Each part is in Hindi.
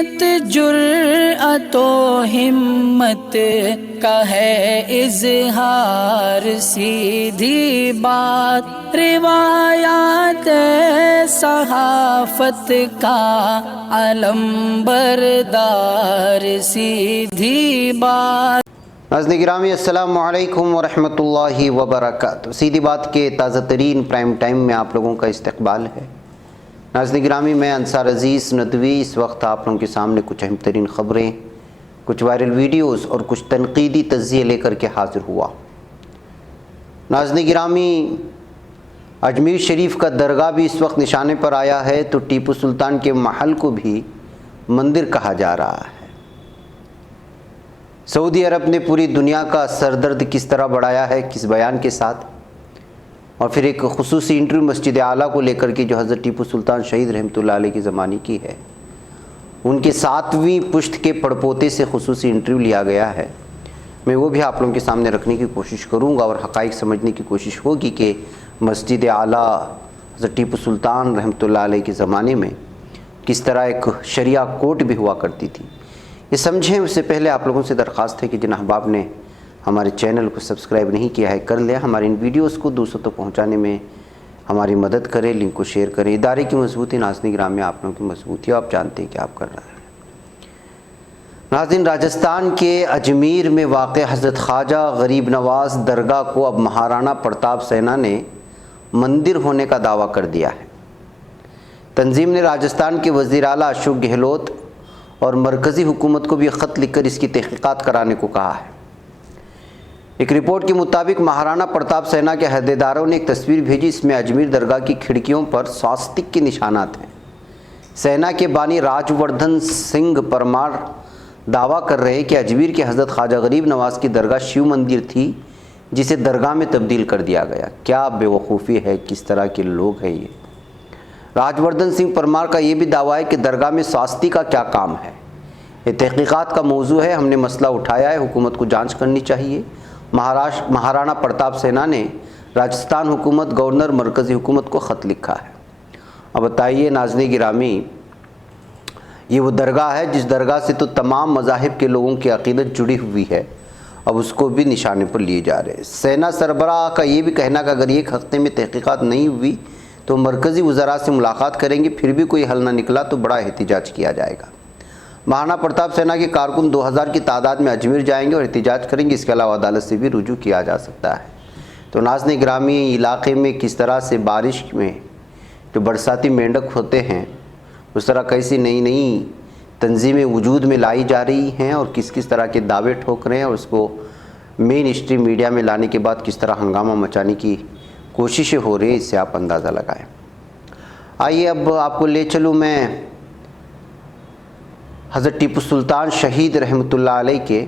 इस्मत जुर्अतो हिम्मत का है इजहार, सीधी बात रिवायात सहाफत का अलम बरदार, सीधी बात। नाज़रीन गिरामी अस्सलामु अलैकुम वरहमतुल्लाहि वबरकातुहू। सीधी बात के ताज़ा तरीन प्राइम टाइम में आप लोगों का इस्तकबाल है। नाज़रीन गिरामी, मैं अंसार अज़ीज़ नदवी इस वक्त आप लोगों के सामने कुछ अहम तरीन ख़बरें, कुछ वायरल वीडियोज़ और कुछ तनकीदी तज़्ज़िये लेकर के हाज़िर हुआ। नाज़रीन गिरामी, अजमेर शरीफ का दरगाह भी इस वक्त निशाने पर आया है, तो टीपू सुल्तान के महल को भी मंदिर कहा जा रहा है। सऊदी अरब ने पूरी दुनिया का सरदर्द किस तरह बढ़ाया है, किस बयान के साथ, और फिर एक खुसूसी इंटरव्यू मस्जिद आला को लेकर के जो हज़रत टीपू सुल्तान शहीद रहमतुल्लाह अलैह की ज़माने की है, उनके 7वीं पुश्त के पड़पोते से खुसूसी इंटरव्यू लिया गया है। मैं वो भी आप लोगों के सामने रखने की कोशिश करूँगा और हक़ाइक़ समझने की कोशिश होगी कि मस्जिद आला हज़रत टीपू सुल्तान रहमतुल्लाह अलैह के ज़माने में किस तरह एक शरिया कोर्ट भी हुआ करती थी। ये समझें उससे पहले आप लोगों से दरख्वास्त है कि जिन अहबाब ने हमारे चैनल को सब्सक्राइब नहीं किया है कर लें, हमारे इन वीडियोस को दूसरों तक पहुंचाने में हमारी मदद करें, लिंक को शेयर करें। इदारे की मजबूती नाज़रीन गिरामी में आप लोगों की मजबूती, आप जानते हैं कि आप कर रहे हैं। नाज़रीन, राजस्थान के अजमेर में वाक़ हज़रत ख्वाजा गरीब नवाज़ दरगाह को अब महाराणा प्रताप सेना ने मंदिर होने का दावा कर दिया है। तंजीम ने राजस्थान के वज़ीर आला अशोक गहलोत और मरकज़ी हुकूमत को भी ख़त लिखकर इसकी तहक़ीक़ात कराने को कहा है। एक रिपोर्ट के मुताबिक महाराणा प्रताप सेना के अहदेदारों ने एक तस्वीर भेजी, इसमें अजमेर दरगाह की खिड़कियों पर स्वास्तिक के निशानात हैं। सेना के बानी राजवर्धन सिंह परमार दावा कर रहे हैं कि अजमेर के हज़रत ख्वाजा गरीब नवाज़ की दरगाह शिव मंदिर थी, जिसे दरगाह में तब्दील कर दिया गया। क्या बेवकूफ़ी है, किस तरह के लोग हैं ये। राजवर्धन सिंह परमार का ये भी दावा है कि दरगाह में स्वास्तिक का क्या काम है। ये तहक़ीक़ात का मौजू है, हमने मसला उठाया है, हुकूमत को जांच करनी चाहिए। महाराणा प्रताप सेना ने राजस्थान हुकूमत, गवर्नर, मरकज़ी हुकूमत को ख़त लिखा है। अब बताइए नाज़रीन गिरामी, ये वो दरगाह है जिस दरगाह से तो तमाम मज़ाहिब के लोगों की अक़ीदत जुड़ी हुई है, अब उसको भी निशाने पर लिए जा रहे हैं। सेना सरबराह का ये भी कहना कि अगर एक हफ़्ते में तहक़ीक़ात नहीं हुई तो मरकज़ी वज़रा से मुलाकात करेंगे, फिर भी कोई हल ना निकला तो बड़ा एहतिजाज किया जाएगा। महाराणा प्रताप सेना के कारकुन 2000 की तादाद में अजमेर जाएंगे और एहतिजाज करेंगे। इसके अलावा अदालत से भी रुजू किया जा सकता है। तो नाज़रीन गिरामी, इलाक़े में किस तरह से बारिश में जो बरसाती मेंढक होते हैं, उस तरह कैसी नई नई तंजीमें वजूद में लाई जा रही हैं और किस किस तरह के दावे ठोक रहे हैं, और उसको मेन स्ट्रीम मीडिया में लाने के बाद किस तरह हंगामा मचाने की कोशिशें हो रही हैं, इससे आप अंदाज़ा लगाएं। आइए अब आपको ले चलूँ मैं हज़रत टीपू सुल्तान शहीद रहमतुल्लाह अलैह के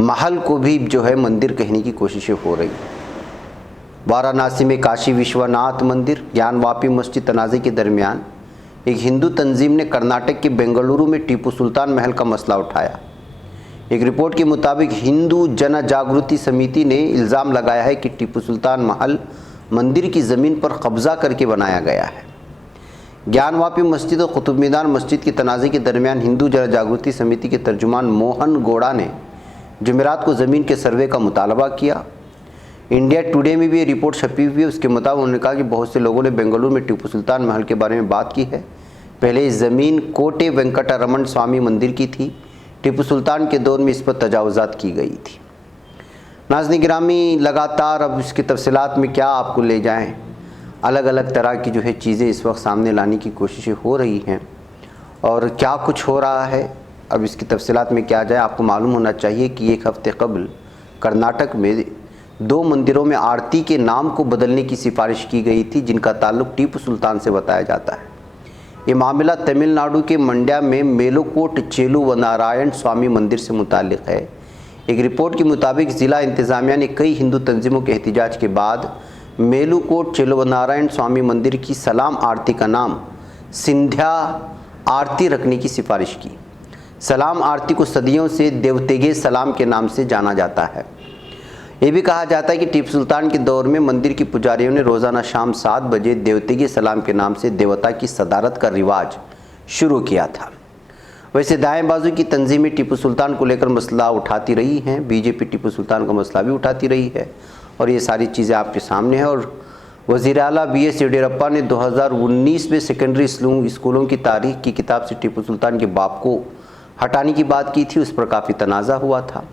महल को भी जो है मंदिर कहने की कोशिशें हो रही हैं। वाराणसी में काशी विश्वनाथ मंदिर, ज्ञानवापी मस्जिद तनाज़े के दरमियान एक हिंदू तंजीम ने कर्नाटक के बेंगलुरु में टीपू सुल्तान महल का मसला उठाया। एक रिपोर्ट के मुताबिक हिंदू जन जागृति समिति ने इल्ज़ाम लगाया है कि टीपू सुल्तान महल मंदिर की ज़मीन पर कब्ज़ा करके बनाया गया है। ज्ञानवापी मस्जिद और कुतुब मीनार मस्जिद के तनाज़े के दरमियान हिंदू जन जागृति समिति के तर्जुमान मोहन गौड़ा ने जुमेरात को ज़मीन के सर्वे का मुतालबा किया। इंडिया टुडे में भी ये रिपोर्ट छपी हुई है। उसके मुताबिक उन्होंने कहा कि बहुत से लोगों ने बेंगलुरु में टीपू सुल्तान महल के बारे में बात की है। पहले इस ज़मीन कोटे वेंकटरमण स्वामी मंदिर की थी। टीपू सुल्तान के दौर में इस पर तजावुज़ात की गई थी। नाज़रीन गिरामी, लगातार अब इसकी तफसीलात में क्या आपको ले जाएं, अलग अलग तरह की जो है चीज़ें इस वक्त सामने लाने की कोशिशें हो रही हैं और क्या कुछ हो रहा है। अब इसकी तफसीलात में क्या जाए, आपको मालूम होना चाहिए कि एक हफ़्ते कबल कर्नाटक में 2 मंदिरों में आरती के नाम को बदलने की सिफारिश की गई थी, जिनका ताल्लुक़ टीपू सुल्तान से बताया जाता है। ये मामला तमिलनाडु के मंड्या में मेलुकोट चेलुवनारायण स्वामी मंदिर से मुताल्लिक़ है। एक रिपोर्ट के मुताबिक ज़िला इंतज़ामिया ने कई हिंदू तंजीमों के एहतिजाज के बाद मेलुकोट चेलुवनारायण स्वामी मंदिर की सलाम आरती का नाम सिंध्या आरती रखने की सिफारिश की। सलाम आरती को सदियों से देवतेगे सलाम के नाम से जाना जाता है। ये भी कहा जाता है कि टीपू सुल्तान के दौर में मंदिर की पुजारियों ने रोज़ाना शाम 7 बजे देवतेगी सलाम के नाम से देवता की सदारत का रिवाज शुरू किया था। वैसे दाएं बाजू की तंजीमें टीपू सुल्तान को लेकर मसला उठाती रही हैं, बीजेपी टीपू सुल्तान का मसला भी उठाती रही है और ये सारी चीज़ें आपके सामने हैं। और वज़ीर आला BS येडियुरप्पा ने 2019 में सेकेंडरी स्कूलों की तारीख की किताब से टीपू सुल्तान के बाप को हटाने की बात की थी, उस पर काफ़ी तनाज़ा हुआ था।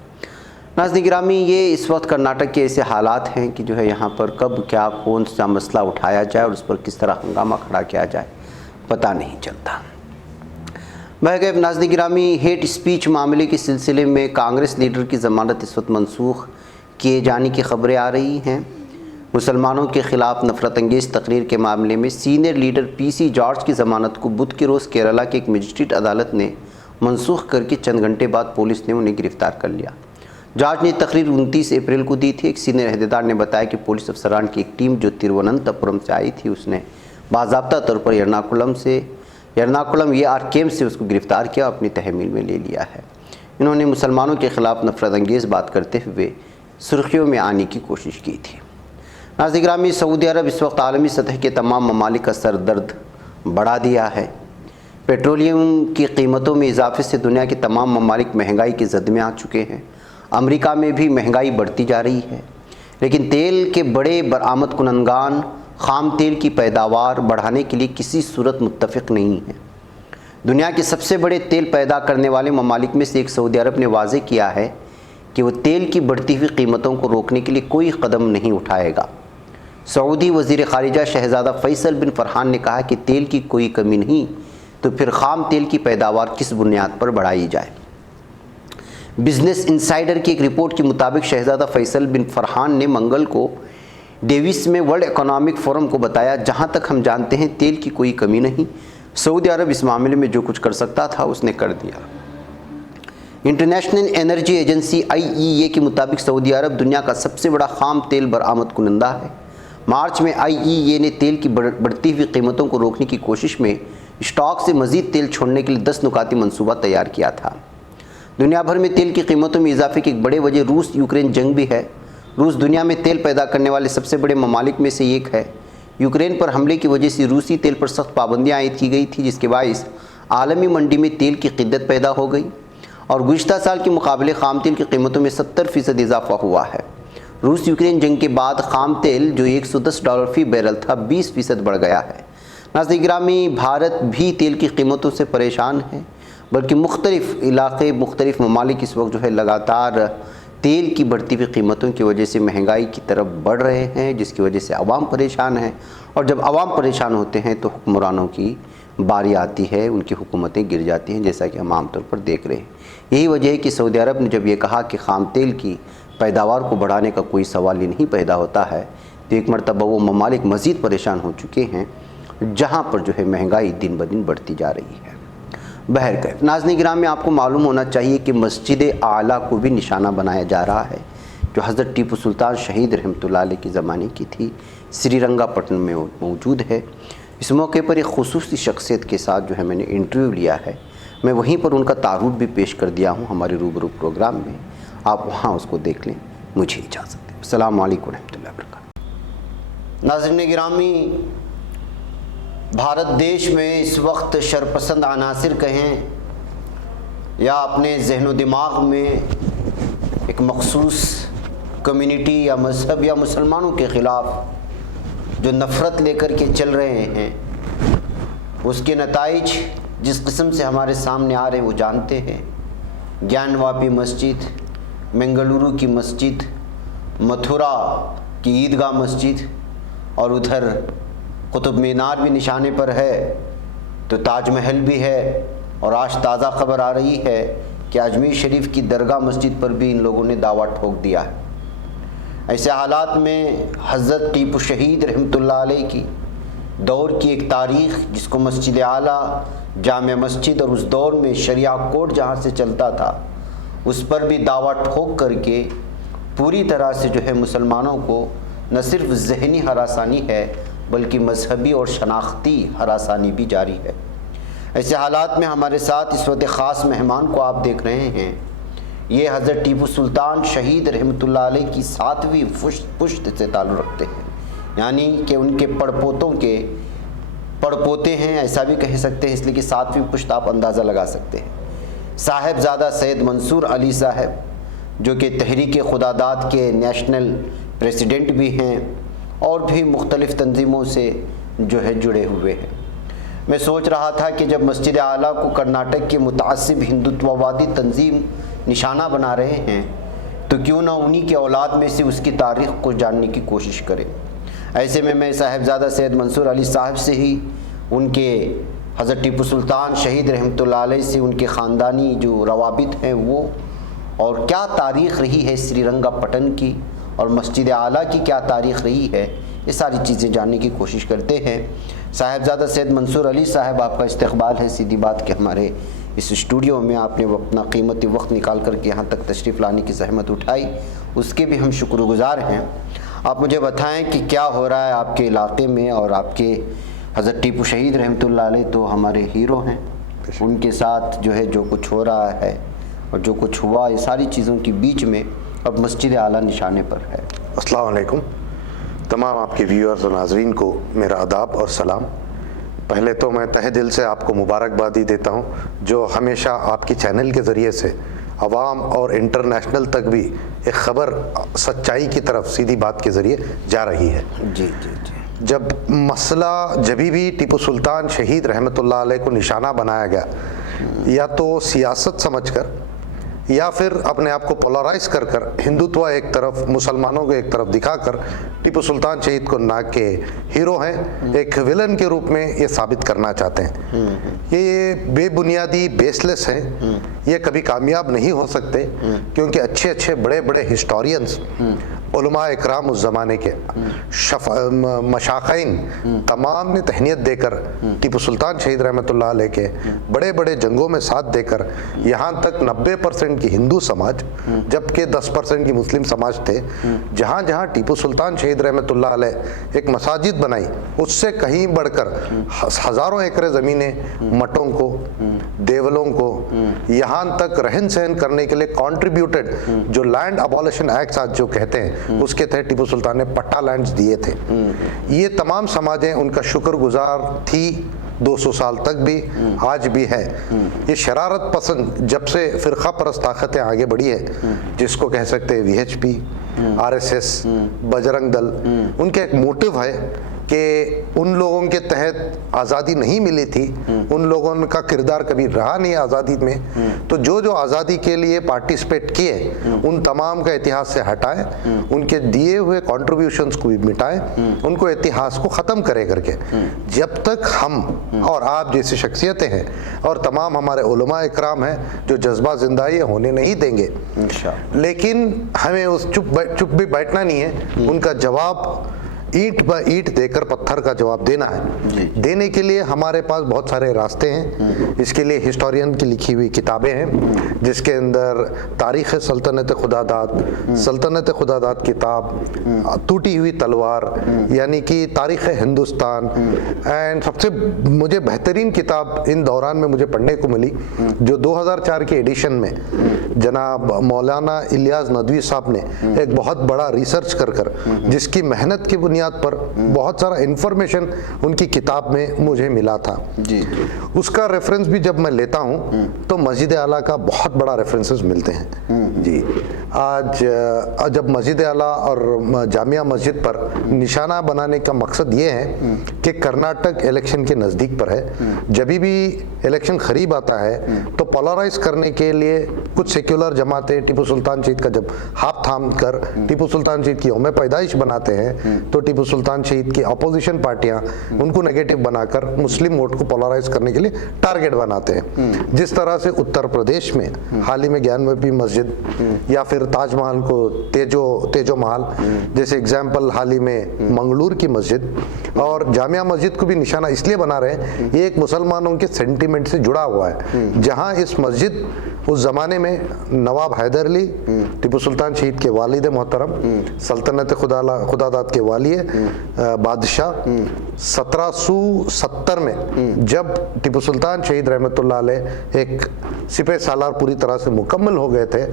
नाज़रीन गिरामी, ये इस वक्त कर्नाटक के ऐसे हालात हैं कि जो है यहाँ पर कब क्या कौन सा मसला उठाया जाए और उस पर किस तरह हंगामा खड़ा किया जाए पता नहीं चलता। बहरकैफ नाज़रीन गिरामी, हेट स्पीच मामले के सिलसिले में कांग्रेस लीडर की ज़मानत इस वक्त मनसूख किए जाने की खबरें आ रही हैं। मुसलमानों के ख़िलाफ़ नफ़रत अंगेज़ तकरीर के मामले में सीनियर लीडर PC जॉर्ज की ज़मानत को बुध के रोज़ केरला के एक मजिस्ट्रेट अदालत ने मनसूख करके चंद घंटे बाद पुलिस ने उन्हें गिरफ़्तार कर लिया। जॉर्ज ने तकरीर 29 अप्रैल को दी थी। एक सीनियर अहदेदार ने बताया कि पुलिस अफसरान की एक टीम जो तिरुवनंतपुरम से आई थी, उसने बाज़ाब्ता तौर पर एर्नाकुलम AR कैंप से उसको गिरफ़्तार किया और अपनी तहमील में ले लिया है। इन्होंने मुसलमानों के ख़िलाफ़ नफ़रत अंगेज़ बात करते हुए सुर्खियों में आने की कोशिश की थी। नाज़रीन गिरामी, सऊदी अरब इस वक्त आलमी सतह के तमाम ममालिक का सर दर्द बढ़ा दिया है। पेट्रोलियम की कीमतों में इजाफे से दुनिया के तमाम ममालिक महंगाई के जद में आ चुके हैं। अमेरिका में भी महंगाई बढ़ती जा रही है, लेकिन तेल के बड़े बरामद कुनंदगान ख़ाम तेल की पैदावार बढ़ाने के लिए किसी सूरत मुत्तफ़िक़ नहीं है। दुनिया के सबसे बड़े तेल पैदा करने वाले ममालिक में से एक सऊदी अरब ने वाज़े किया है कि वो तेल की बढ़ती हुई कीमतों को रोकने के लिए कोई कदम नहीं उठाएगा। सऊदी वज़ीर ख़ारिजा शहज़ादा फ़ैसल बिन फ़रहान ने कहा कि तेल की कोई कमी नहीं तो फिर ख़ाम तेल की पैदावार किस बुनियाद पर बढ़ाई जाए। बिज़नेस इंसाइडर की एक रिपोर्ट के मुताबिक शहज़ादा फ़ैसल बिन फ़रहान ने मंगल को डेविस में वर्ल्ड इकोनॉमिक फोरम को बताया, जहां तक हम जानते हैं तेल की कोई कमी नहीं। सऊदी अरब इस मामले में जो कुछ कर सकता था उसने कर दिया। इंटरनेशनल एनर्जी एजेंसी IEA के मुताबिक सऊदी अरब दुनिया का सबसे बड़ा ख़ाम तेल बरामद कुनंदा है। मार्च में IEA ने तेल की बढ़ती हुई कीमतों को रोकने की कोशिश में स्टॉक से मज़ीद तेल छोड़ने के लिए 10 नुकाती मनसूबा तैयार किया था। दुनिया भर में तेल की कीमतों में इजाफे की एक बड़े वजह रूस यूक्रेन जंग भी है। रूस दुनिया में तेल पैदा करने वाले सबसे बड़े ममालिक में से एक है। यूक्रेन पर हमले की वजह से रूसी तेल पर सख्त पाबंदियाँ आयद की गई थी, जिसके बायस आलमी मंडी में तेल की किल्लत पैदा हो गई और गुज़िश्ता साल के मुकाबले ख़ाम तेल की कीमतों में 70% इजाफा हुआ है। रूस यूक्रेन जंग के बाद ख़ाम तेल जो $110 फ़ी बैरल था 20% बढ़ गया है। नाज़रीन गिरामी, भारत भी तेल की कीमतों से परेशान है, बल्कि मुख्तलिफ़ इलाक़े मुख्तलिफ़ ममालिक इस वक्त जो है लगातार तेल की बढ़ती हुई कीमतों की वजह से महंगाई की तरफ बढ़ रहे हैं, जिसकी वजह से आवाम परेशान है। और जब आवाम परेशान होते हैं तो हुक्मरानों की बारी आती है, उनकी हुकूमतें गिर जाती हैं, जैसा कि हम आमतौर पर देख रहे हैं। यही वजह है कि सऊदी अरब ने जब ये कहा कि ख़ाम तेल की पैदावार को बढ़ाने का कोई सवाल ही नहीं पैदा होता है, तो एक मरतबा वो ममालिक मज़ीद परेशान हो चुके हैं, जहाँ पर जो है महंगाई दिन ब दिन बढ़ती जा रही है। बहरकैफ नाज़रीन गिरामी, आपको मालूम होना चाहिए कि मस्जिद आला को भी निशाना बनाया जा रहा है, जो हज़रत टीपू सुल्तान शहीद रहमतुल्लाह अलैह के ज़माने की थी, श्रीरंगापट्टनम में मौजूद है। इस मौके पर एक खुसूसी शख्सियत के साथ जो है मैंने इंटरव्यू लिया है। मैं वहीं पर उनका तारुफ भी पेश कर दिया हूँ हमारे रूबरू प्रोग्राम में, आप वहाँ उसको देख लें। मुझे इजाज़त दें। अस्सलाम वालेकुम रहमतुल्लाहि व बरकातहू। नाज़रीन गिरामी, भारत देश में इस वक्त शरपसंद अनासिर कहें या अपने जहन दिमाग में एक मखसूस कम्युनिटी या मज़हब या मुसलमानों के ख़िलाफ़ जो नफ़रत लेकर के चल रहे हैं, उसके नताइज जिस किस्म से हमारे सामने आ रहे हैं वो जानते हैं। ज्ञानवापी मस्जिद, बेंगलुरु की मस्जिद, मथुरा की ईदगाह मस्जिद और उधर कुतुब मीनार भी निशाने पर है, तो ताजमहल भी है। और आज ताज़ा खबर आ रही है कि अजमेर शरीफ की दरगाह मस्जिद पर भी इन लोगों ने दावा ठोक दिया है। ऐसे हालात में हज़रत टीपू शहीद रहमतुल्लाह अलैह की दौर की एक तारीख़, जिसको मस्जिद आला जामे मस्जिद और उस दौर में शरिया कोड जहाँ से चलता था, उस पर भी दावा ठोक करके पूरी तरह से जो है मुसलमानों को न सिर्फ ज़हनी हरासानी है बल्कि मजहबी और शनाख्ती हरासानी भी जारी है। ऐसे हालात में हमारे साथ इस वक्त ख़ास मेहमान को आप देख रहे हैं। ये हज़रत टीपू सुल्तान शहीद रहमतुल्लाह अलैह की 7वीं पुश्त से ताल्लुक़ रखते हैं, यानी कि उनके पड़पोतों के पड़पोते हैं, ऐसा भी कह सकते हैं, इसलिए कि 7वीं पुश्त आप अंदाज़ा लगा सकते हैं। साहिबजादा सैयद मंसूर अली साहब जो कि तहरीक खुदादाद के नेशनल प्रेसिडेंट भी हैं और भी मुख्तलिफ़ तंजीमों से जो है जुड़े हुए हैं। मैं सोच रहा था कि जब मस्जिद आला को कर्नाटक के मुतासिब हिंदुत्ववादी तंजीम निशाना बना रहे हैं तो क्यों ना उन्हीं के औलाद में से उसकी तारीख़ को जानने की कोशिश करें। ऐसे में मैं साहिबजादा सैयद मंसूर अली साहब से ही उनके हज़रत टीपू सुल्तान शहीद रहमतुल्लाह अलैह से उनके ख़ानदानी जो रवाबित हैं वो, और क्या तारीख़ रही है श्रीरंगापट्टनम की और मस्जिद आला की क्या तारीख़ रही है, ये सारी चीज़ें जानने की कोशिश करते हैं। साहिबजादा सैयद मंसूर अली साहब, आपका इस्तकबाल है। सीधी बात कि हमारे इस स्टूडियो में आपने अपना कीमती वक्त निकाल कर के यहाँ तक तशरीफ़ लाने की ज़हमत उठाई, उसके भी हम शुक्रगुज़ार हैं। आप मुझे बताएं कि क्या हो रहा है आपके इलाके में, और आपके हज़रत टीपू शहीद रहमतुल्लाह अलैह तो हमारे हीरो हैं, उनके साथ जो है जो कुछ हो रहा है और जो कुछ हुआ, ये सारी चीज़ों के बीच में अब मस्जिद आला निशाने पर है। अस्सलाम वालेकुम। तमाम आपके व्यूअर्स और नाजरीन को मेरा आदाब और सलाम। पहले तो मैं तहे दिल से आपको मुबारकबादी देता हूँ जो हमेशा आपकी चैनल के ज़रिए से अवाम और इंटरनेशनल तक भी एक ख़बर सच्चाई की तरफ सीधी बात के ज़रिए जा रही है। जी जी जी। जब मसला जभी भी टीपू सुल्तान शहीद रहमतुल्लाह अलैह को निशाना बनाया गया, या तो सियासत समझकर या फिर अपने आप को पोलराइज कर कर हिंदुत्व एक तरफ, मुसलमानों को एक तरफ दिखाकर टीपू सुल्तान शहीद को ना के हीरो हैं, एक विलन के रूप में ये साबित करना चाहते हैं। ये बेबुनियादी, बेसलेस हैं, ये कभी कामयाब नहीं हो सकते क्योंकि अच्छे अच्छे बड़े बड़े हिस्टोरियंस, उलमा इकराम उस ज़माने के मशाख़ीन तमाम ने तहनीत देकर टीपू सुल्तान शहीद रहमतुल्लाह अलैह के बड़े बड़े जंगों में साथ देकर यहाँ तक 90% की हिंदू समाज जबकि 10% की मुस्लिम समाज थे, जहाँ जहाँ टीपू सुल्तान शहीद रहमतुल्लाह अलैह एक मसाजिद बनाई, उससे कहीं बढ़कर हज़ारों एकड़ ज़मीनें मठों को, देवलों को, यहाँ तक रहन सहन करने के लिए कंट्रीब्यूटेड, जो लैंड अबॉलिशन एक्ट आज जो कहते हैं उसके तहत टीपू सुल्तान ने पट्टा लैंड्स दिए थे। ये तमाम समाजें उनका शुक्रगुजार थी 200 साल तक भी, आज भी है। ये शरारत पसंद जब से फ़िरक़ा परस्त ताकतें आगे बढ़ी है, जिसको कह सकते हैं VHP, RSS, बजरंग दल, उनका एक मोटिव है कि उन लोगों के तहत आज़ादी नहीं मिली थी, उन लोगों का किरदार कभी रहा नहीं आज़ादी में, तो जो जो आज़ादी के लिए पार्टिसिपेट किए उन तमाम का इतिहास से हटाए, उनके दिए हुए कॉन्ट्रीब्यूशंस को भी मिटाए, उनको इतिहास को ख़त्म करे करके जब तक हम और आप जैसी शख्सियतें हैं और तमाम हमारे उलमा इकराम हैं जो जज्बा जिंदा ये होने नहीं देंगे। लेकिन हमें उस चुप भी बैठना नहीं है, उनका जवाब ईंट ब ईंट देकर पत्थर का जवाब देना है। देने के लिए हमारे पास बहुत सारे रास्ते हैं। इसके लिए हिस्टोरियन की लिखी हुई किताबें हैं, जिसके अंदर तारीख़ सल्तनत खुदादाद किताब, टूटी हुई तलवार यानी कि तारीख़ हिंदुस्तान, एंड सबसे मुझे बेहतरीन किताब इन दौरान में मुझे पढ़ने को मिली जो 2004 के एडिशन में जनाब मौलाना इलियास नदवी साहब ने एक बहुत बड़ा रिसर्च कर जिसकी मेहनत की बुनियाद पर बहुत सारा इंफॉर्मेशन उनकी किताब में मुझे मिला था। जी। उसका रेफरेंस भी जब मैं लेता हूं तो मस्जिद आला का बहुत बड़ा रेफरेंसेस मिलते हैं। जी, आज जब मस्जिद आला और जामिया मस्जिद पर निशाना बनाने का मकसद ये है कि कर्नाटक इलेक्शन के नज़दीक पर है, जब भी इलेक्शन करीब आता है तो पोलराइज करने के लिए कुछ सेक्युलर जमातें टीपू सुल्तान शहीद का जब हाथ थाम कर टीपू सुल्तान शहीद की यौम पैदाइश बनाते हैं तो टीपू सुल्तान शहीद की अपोजिशन पार्टियां उनको नेगेटिव बनाकर मुस्लिम वोट को पोलराइज करने के लिए टारगेट बनाते हैं। जिस तरह से उत्तर प्रदेश में हाल ही में ज्ञानवापी मस्जिद या फिर ताजमहल को तेजो महल जैसे एग्जाम्पल, हाल ही में मंगलूर की मस्जिद और जामिया मस्जिद को भी निशाना इसलिए बना रहे हैं, ये एक मुसलमानों के सेंटिमेंट से जुड़ा हुआ है। जहाँ इस मस्जिद उस ज़माने में नवाब हैदर अली टीपू सुल्तान शहीद के वालिद मोहतरम सल्तनत खुदादाद के वाली बादशाह 1770 में जब टीपू सुल्तान शहीद रहमतुल्लाह अलैह एक सिपह सालार पूरी तरह से मुकम्मल हो गए थे,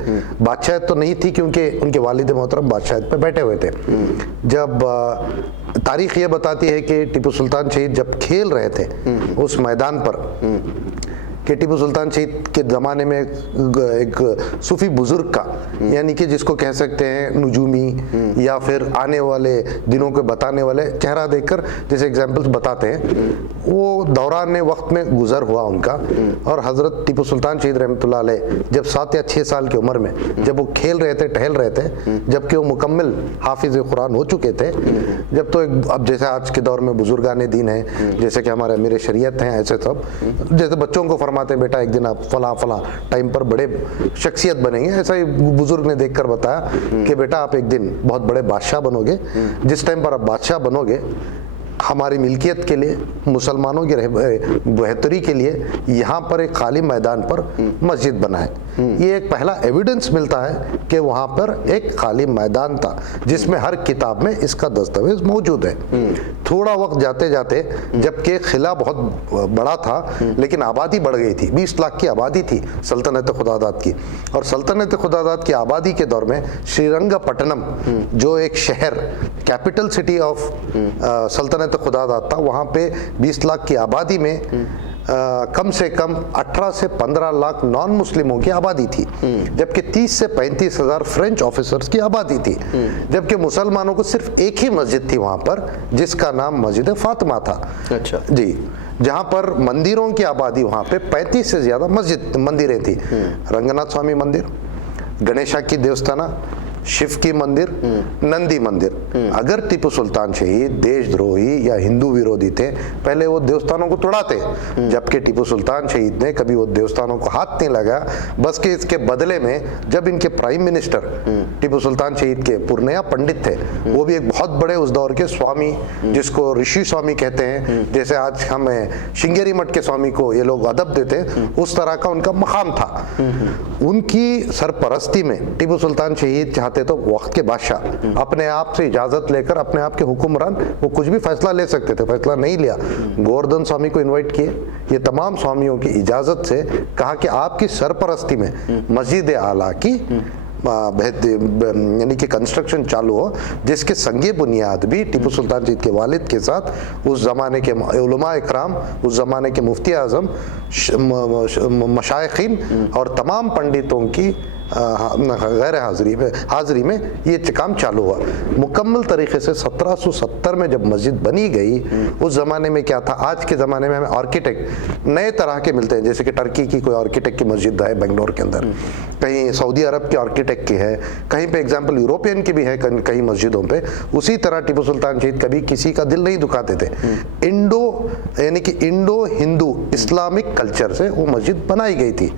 बादशाह तो नहीं थी क्योंकि उनके वालिद मोहतरम बादशाह पे बैठे हुए थे। जब तारीख ये बताती है कि टीपू सुल्तान शहीद जब खेल रहे थे उस मैदान पर, कि टीपू सुल्तान शहीद के ज़माने में एक सूफी बुजुर्ग का, यानी कि जिसको कह सकते हैं नुजूमी या फिर आने वाले दिनों के बताने वाले, चेहरा देखकर जैसे एग्जाम्पल्स बताते हैं, वो दौरान वक्त में गुजर हुआ उनका। और हज़रत टीपू सुल्तान शहीद रहमतुल्लाह अलैह जब 7 या 6 साल की उम्र में जब वो खेल रहे थे, टहल रहे थे, जबकि वो मुकम्मल हाफिज कुरान हो चुके थे, जब तो अब जैसे आज के दौर में बुजुर्गान दीन है, जैसे कि हमारे अमीर शरीयत हैं, ऐसे सब जैसे बच्चों को फरमाते हैं बेटा एक दिन आप फला फला टाइम पर बड़े शख्सियत बनेंगे, ऐसा ही बुजुर्ग ने देखकर बताया कि बेटा आप एक दिन बहुत बड़े बादशाह बनोगे। जिस टाइम पर आप बादशाह बनोगे, हमारी मिल्कियत के लिए, मुसलमानों की बेहतरी के लिए यहाँ पर एक खाली मैदान पर मस्जिद बनाए। ये एक पहला एविडेंस मिलता है कि वहाँ पर एक खाली मैदान था जिसमें हर किताब में इसका दस्तावेज मौजूद है। थोड़ा वक्त जाते जाते, जबकि किला बहुत बड़ा था लेकिन आबादी बढ़ गई थी, 20 लाख की आबादी थी सल्तनत खुदादाद की, और सल्तनत खुदादाद की आबादी के दौर में श्रीरंगपट्टनम जो एक शहर, कैपिटल सिटी ऑफ सल्तनत खुदादाद था, वहाँ पे 20 लाख की आबादी में कम से कम 18 से 15 लाख नॉन मुस्लिमों की आबादी थी, जबकि 30 से 35 हजार फ्रेंच ऑफिसर्स की आबादी थी, जबकि मुसलमानों को सिर्फ एक ही मस्जिद थी वहाँ पर जिसका नाम मस्जिद फातिमा था। अच्छा जी, जहाँ पर मंदिरों की आबादी वहाँ पे 35 से ज्यादा मंदिरें थी। रंगनाथ स्वामी मंदिर, गणेशा की देवस्थाना, शिव की मंदिर, नंदी मंदिर। अगर टीपू सुल्तान शहीद देशद्रोही या हिंदू विरोधी थे, पहले वो देवस्थानों को तोड़ाते, जबकि टीपू सुल्तान शहीद ने कभी वो देवस्थानों को हाथ नहीं लगाया, बस कि इसके बदले में जब इनके प्राइम मिनिस्टर टीपू सुल्तान शहीद के पूर्णिया पंडित थे, वो भी एक बहुत बड़े उस दौर के स्वामी, जिसको ऋषि स्वामी कहते हैं, जैसे आज हमें श्रृंगेरी मठ के स्वामी को ये लोग अदब देते, उस तरह का उनका मकाम था। उनकी सरपरस्ती में टीपू सुल्तान शहीद चाहते तो वक्त के बादशाह अपने आप से इजाजत लेकर, अपने आप के हुक्मरान, वो कुछ भी फैसला ले सकते थे, फैसला नहीं लिया। गोवर्धन स्वामी को इनवाइट किए, ये तमाम स्वामियों की इजाजत से कहा कि आपकी सरपरस्ती में मस्जिद आला की यानी कि कंस्ट्रक्शन चालू हो, जिसके संगे बुनियाद भी टीपू सुल्तान शहीद के वालिद के साथ उस ज़माने के उलमा इकराम, उस ज़माने के मुफ्ती आज़म, मशाइखीन और तमाम पंडितों की गैर हाज़िरी में ये काम चालू हुआ। मुकम्मल तरीके से 1770 में जब मस्जिद बनी गई, उस ज़माने में क्या था, आज के ज़माने में हमें आर्किटेक्ट नए तरह के मिलते हैं, जैसे कि टर्की की कोई आर्किटेक्ट की मस्जिद है बेंगलोर के अंदर, कहीं सऊदी अरब के आर्किटेक्ट की है, कहीं पे एग्जाम्पल यूरोपियन की भी है कहीं मस्जिदों पे। उसी तरह टीपू सुल्तान शहीद कभी किसी का दिल नहीं दुखाते थे। यानी कि इंडो हिंदू इस्लामिक कल्चर से वो मस्जिद बनाई गई थी,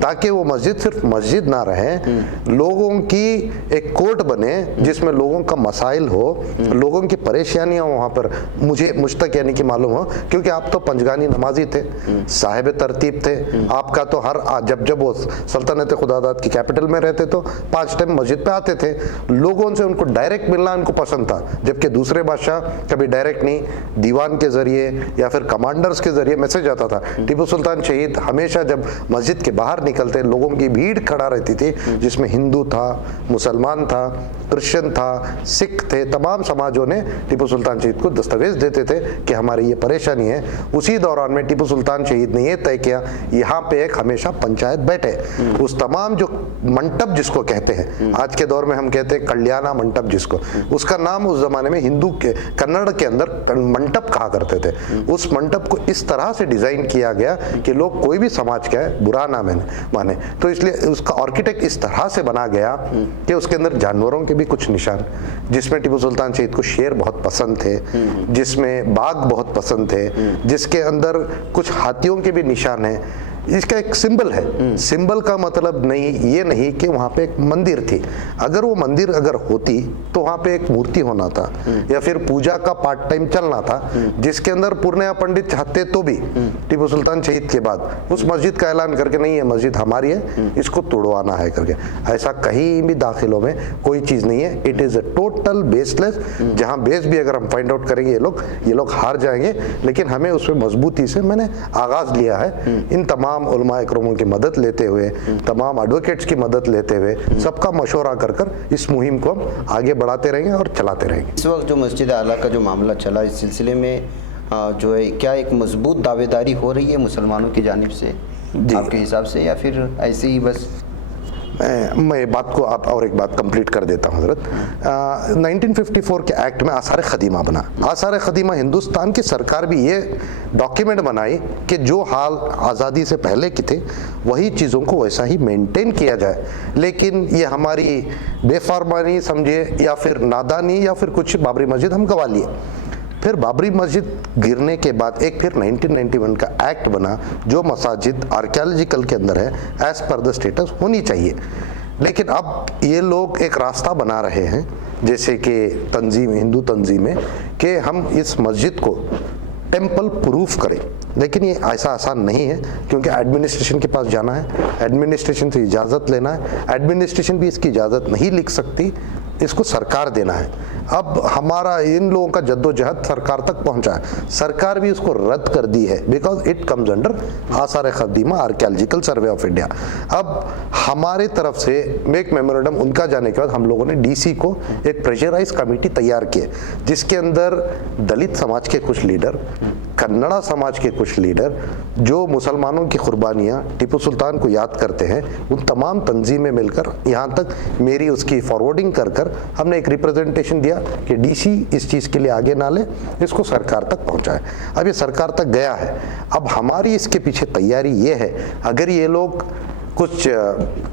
ताकि वो मस्जिद सिर्फ मस्जिद ना रहे, लोगों की एक कोर्ट बने जिसमें लोगों का मसाइल हो, लोगों की परेशानियां वहां पर मुझ तक यानी कि मालूम हो, क्योंकि आप तो पंजगानी नमाजी थे, साहिब तरतीब थे, आपका तो हर जब वो सल्तनत खुदादाद की कैपिटल में रहते तो 5 टाइम मस्जिद पे आते थे, लोगों से उनको डायरेक्ट मिलना उनको पसंद था, जबकि दूसरे बादशाह कभी डायरेक्ट नहीं, दीवान के जरिए या फिर कमांडर्स के जरिए मैसेज आता था। टीपू सुल्तान शहीद हमेशा जब मस्जिद के बाहर निकलते, लोगों की भीड़ खड़ा रहती थी, जिसमें हिंदू था, मुसलमान था, क्रिश्चियन था, सिख थे, तमाम समाजों ने टीपू सुल्तान शहीद को दस्तावेज देते थे कि हमारी ये परेशानी है। उसी दौरान में टीपू सुल्तान शहीद ने ये तय किया, यहाँ पे एक हमेशा पंचायत बैठे, उस तमाम जो मंटप जिसको कहते हैं, आज के दौर में हम कहते हैं कल्याणा मंटप जिसको, उसका नाम उस जमाने में हिंदू के कन्नड़ के अंदर मंटप कहा करते थे। उस मंटप को इस तरह से डिजाइन किया गया कि लोग कोई भी समाज का है बुरा ना माने, तो इसलिए उसका आर्किटेक्ट इस तरह से बना गया कि उसके अंदर जानवरों के भी कुछ निशान, जिसमें टीपू सुल्तान शहीद को शेर बहुत पसंद थे, जिसमें बाघ बहुत पसंद थे, जिसके अंदर कुछ हाथियों के भी निशान हैं, इसका एक सिंबल है। सिंबल का मतलब नहीं, ये नहीं कि वहाँ पे एक मंदिर थी। अगर वो मंदिर अगर होती तो वहाँ पे एक मूर्ति होना था या फिर पूजा का पार्ट टाइम चलना था, जिसके अंदर पूर्णिया पंडित चाहते तो भी टीपू सुल्तान शहीद के बाद उस मस्जिद का ऐलान करके नहीं ये मस्जिद हमारी है, इसको तोड़वाना है करके। ऐसा कहीं भी दाखिलों में कोई चीज़ नहीं है। It is a total baseless. जहाँ बेस भी अगर हम फाइंड आउट करेंगे ये लोग हार जाएंगे। लेकिन हमें उसमें मजबूती से मैंने आगाज़ लिया है, इन तमाम उलमा इकराम की मदद लेते हुए, तमाम एडवोकेट्स की मदद लेते हुए, सबका मशवरा कर इस मुहिम को हम आगे बढ़ाते रहेंगे और चलाते रहेंगे। इस वक्त जो मस्जिद आला का जो मामला चला, इस सिलसिले में जो है क्या एक मजबूत दावेदारी हो रही है मुसलमानों की जानिब से आपके हिसाब से, या फिर ऐसे ही बस? मैं बात को आप और एक बात कंप्लीट कर देता हूँ हजरत। 1954 के एक्ट में आसार ख़दीमा बना। आसार ख़दीमा हिंदुस्तान की सरकार भी ये डॉक्यूमेंट बनाई कि जो हाल आज़ादी से पहले की थे वही चीज़ों को वैसा ही मेंटेन किया जाए। लेकिन ये हमारी बेफरमानी समझिए या फिर नादानी या फिर कुछ, बाबरी मस्जिद हम गवा लिए। फिर बाबरी मस्जिद गिरने के बाद एक फिर 1991 का एक्ट बना जो मसाजिद आर्कियोलॉजिकल के अंदर है, एज पर द स्टेटस होनी चाहिए। लेकिन अब ये लोग एक रास्ता बना रहे हैं, जैसे कि तंजीम, हिंदू तंजीमें, कि हम इस मस्जिद को टेम्पल प्रूफ करें। लेकिन ये ऐसा आसान नहीं है, क्योंकि एडमिनिस्ट्रेशन के पास जाना है, एडमिनिस्ट्रेशन से इजाज़त लेना है। एडमिनिस्ट्रेशन भी इसकी इजाज़त नहीं लिख सकती, इसको सरकार देना है। अब हमारा इन लोगों का जद्दोजहद सरकार तक पहुंचा है, सरकार भी इसको रद्द कर दी है, बिकॉज इट कम्स अंडर आसार ख़दीमा आर्कियोलॉजिकल सर्वे ऑफ इंडिया। अब हमारे तरफ से एक मेमोरेंडम उनका जाने के बाद हम लोगों ने डीसी को एक प्रेशराइज कमेटी तैयार की, जिसके अंदर दलित समाज के कुछ लीडर, कन्नड़ा समाज के कुछ लीडर, जो मुसलमानों की कुर्बानियाँ टीपू सुल्तान को याद करते हैं, उन तमाम तंजीमें मिलकर, यहाँ तक मेरी उसकी फॉरवर्डिंग कर हमने एक रिप्रेजेंटेशन दिया कि डीसी इस चीज़ के लिए आगे ना ले, इसको सरकार तक पहुंचाए। अब ये सरकार तक गया है। अब हमारी इसके पीछे तैयारी ये है, अगर ये लोग कुछ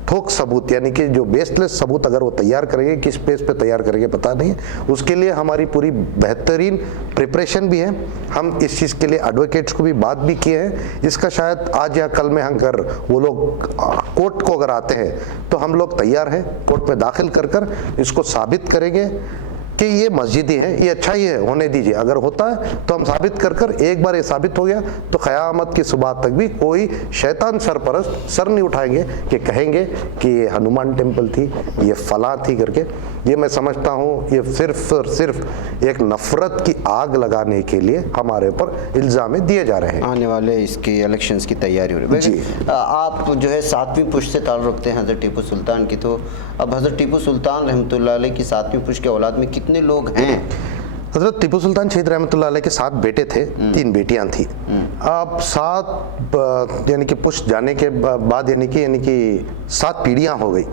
ठोक सबूत यानी कि जो बेसलेस सबूत अगर वो तैयार करेंगे, किस पेज पे तैयार करेंगे पता नहीं, उसके लिए हमारी पूरी बेहतरीन प्रिपरेशन भी है। हम इस चीज़ के लिए एडवोकेट्स को भी बात भी किए हैं। इसका शायद आज या कल में अगर वो लोग कोर्ट को अगर आते हैं तो हम लोग तैयार हैं, कोर्ट में दाखिल कर इसको साबित करेंगे कि ये मस्जिद ही है, ये अच्छा ही है, होने दीजिए। अगर होता है तो हम साबित कर एक बार ये साबित हो गया तो क़यामत की सुबह तक भी कोई शैतान सरपरस्त सर नहीं उठाएंगे कि कहेंगे कि ये हनुमान टेम्पल थी, ये फला थी करके। ये मैं समझता हूँ ये सिर्फ और सिर्फ एक नफरत की आग लगाने के लिए हमारे ऊपर इल्ज़ाम दिए जा रहे हैं। आने वाले इसके इलेक्शंस की तैयारी हो रही है। आप जो है 7वीं पुश्त से ताल्लुक़ रखते हैं हज़रत टीपू सुल्तान की, तो अब हज़रत टीपू सुल्तान रहमतुल्लाह अलैह की 7वीं पुश्त के औलाद में कितने लोग हैं? हज़रत टीपू सुल्तान शहीद रहमतुल्लाह अलैह के 7 बेटे थे, 3 बेटियां थी। अब 7 यानी कि पुश्त जाने के बाद यानी कि 7 पीढ़ियां हो गई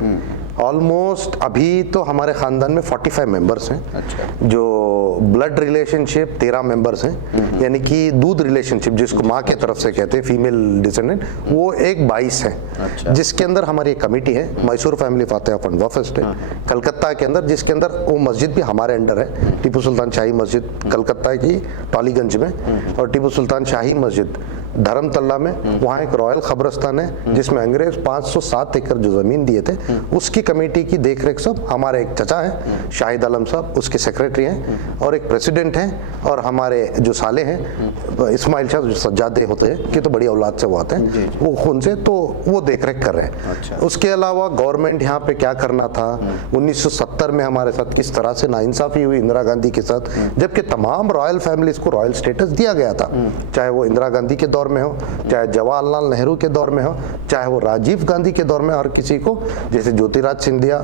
ऑलमोस्ट। अभी तो हमारे ख़ानदान में 45 मेंबर्स हैं। अच्छा। जो ब्लड रिलेशनशिप 13 मेंबर्स हैं, यानी कि दूध रिलेशनशिप जिसको माँ के तरफ से कहते हैं, फीमेल डिसेंडेंट, वो एक 22 है। अच्छा। जिसके अंदर हमारी एक कमेटी है, मैसूर फैमिली फातिहा फंड वफस्ट है कलकत्ता के अंदर, जिसके अंदर वो मस्जिद भी हमारे अंडर है, टीपू सुल्तान शाही मस्जिद कलकत्ता की टॉलीगंज में, और टीपू सुल्तान शाही मस्जिद धर्मतल्ला में, वहाँ एक रॉयल खबरस्तान है जिसमें अंग्रेज 507 एकड़ जो ज़मीन दिए थे, उसकी कमेटी की देखरेख सब हमारे एक चचा हैं शाहिद आलम साहब, उसके सेक्रेटरी हैं, और एक प्रेसिडेंट हैं, और हमारे जो साले हैं इस्माइल शाह जो सज्जादे होते हैं कि तो बड़ी औलाद से वो आते हैं, वो उनसे तो वो देखरेख कर रहे हैं। अच्छा। उसके अलावा गवर्नमेंट यहाँ पे क्या करना था, 1970 में हमारे साथ किस तरह से नाइंसाफ़ी हुई इंदिरा गांधी के साथ, जबकि तमाम रॉयल फैमिलीज को रॉयल स्टेटस दिया गया था, चाहे वो इंदिरा गांधी के दौर में हो, चाहे जवाहरलाल नेहरू के दौर में हो, चाहे वो राजीव गांधी के दौर में, हर किसी को, जैसे ज्योतिराज सिंधिया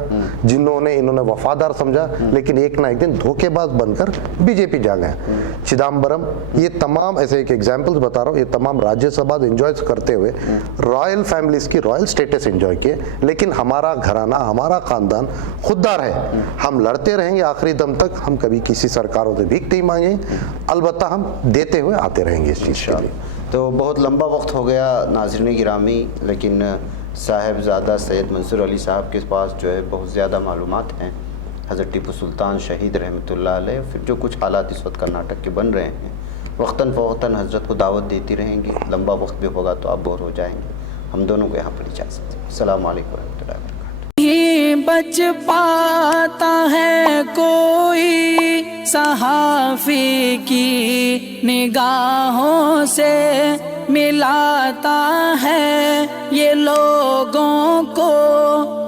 जिन्होंने इन्होंने वफादार समझा, लेकिन एक ना एक दिन धोखेबाज बनकर बीजेपी जा गए। चिदम्बरम, ये तमाम ऐसे एक एग्जाम्पल्स बता रहा हूँ, ये तमाम राज्यसभा एंजॉय करते हुए रॉयल फैमिलीज की रॉयल स्टेटस एंजॉय किए, लेकिन हमारा घराना, हमारा खानदान खुददार है। हम लड़ते रहेंगे आखिरी दम तक, हम कभी किसी सरकारों से भीख नहीं मांगे, अलबत्ता हम देते हुए आते रहेंगे इस चीज़ के लिए। तो बहुत लंबा वक्त हो गया नाज़रीन गिरामी, लेकिन साहिबजादा सैयद मंसूर अली साहब के पास जो है बहुत ज़्यादा मालूमात हैं हज़रत टीपू सुल्तान शहीद रहमतुल्लाह अलैह। फिर जो कुछ हालात इस वक्त कर्नाटक के बन रहे हैं वक्तन फ़वक्तन हज़रत को दावत देती रहेंगी। लंबा वक्त भी होगा तो आप बोर हो जाएंगे। हम दोनों को यहाँ पर इजाज़त है। अस्सलामु अलैकुम वरहमतुल्लाहि वबरकातुहू। नहीं बच पाता है कोई सहाफ़ी की निगाहों से, मिलाता है ये लोगों को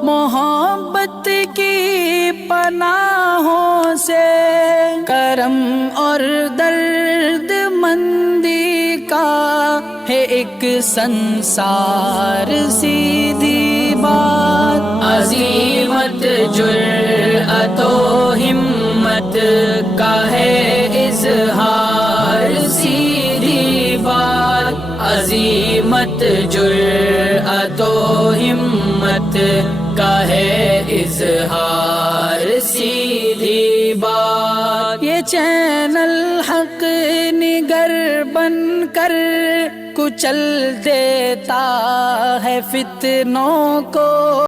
मोहब्बत की पनाहों से। करम और दर्द मंदी का है एक संसार, सीधी बात। अज़ीमत जुर्अतो हिम्मत का है इज़हार, सीधी बात। अज़ीमत जुर्अतो हिम्मत का है इज़हार, सीधी बात। ये चैनल हक निगर बनकर कुचल देता है फितनों को।